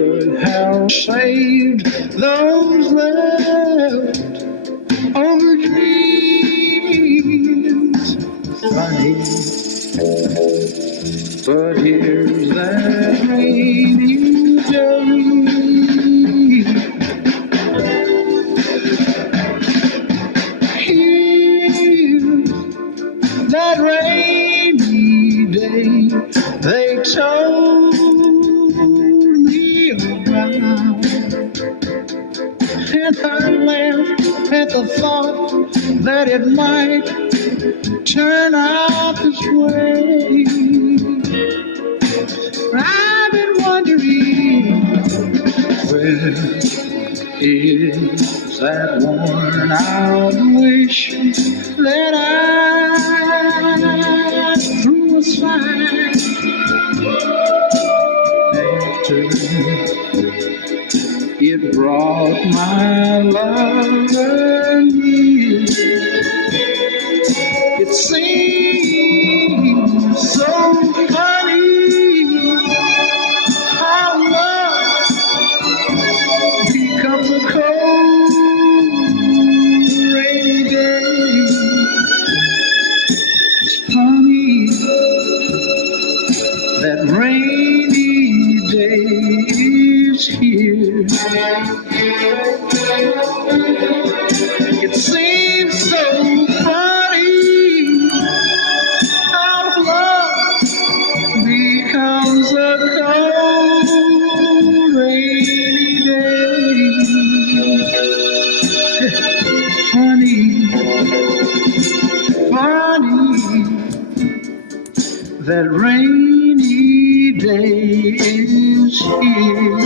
could have saved those left over dreams. Funny, but here's that rainy day. Here's that rainy day they told me about, and I laughed at the thought that it might turn out this way. I've been wondering, where is that worn out wish that I threw aside after it brought my lover near? It seems so funny how love becomes a cold, rainy day. It's funny that rainy day is here. It seems so funny how love becomes a cold, rainy day. Funny, funny that rainy day is here.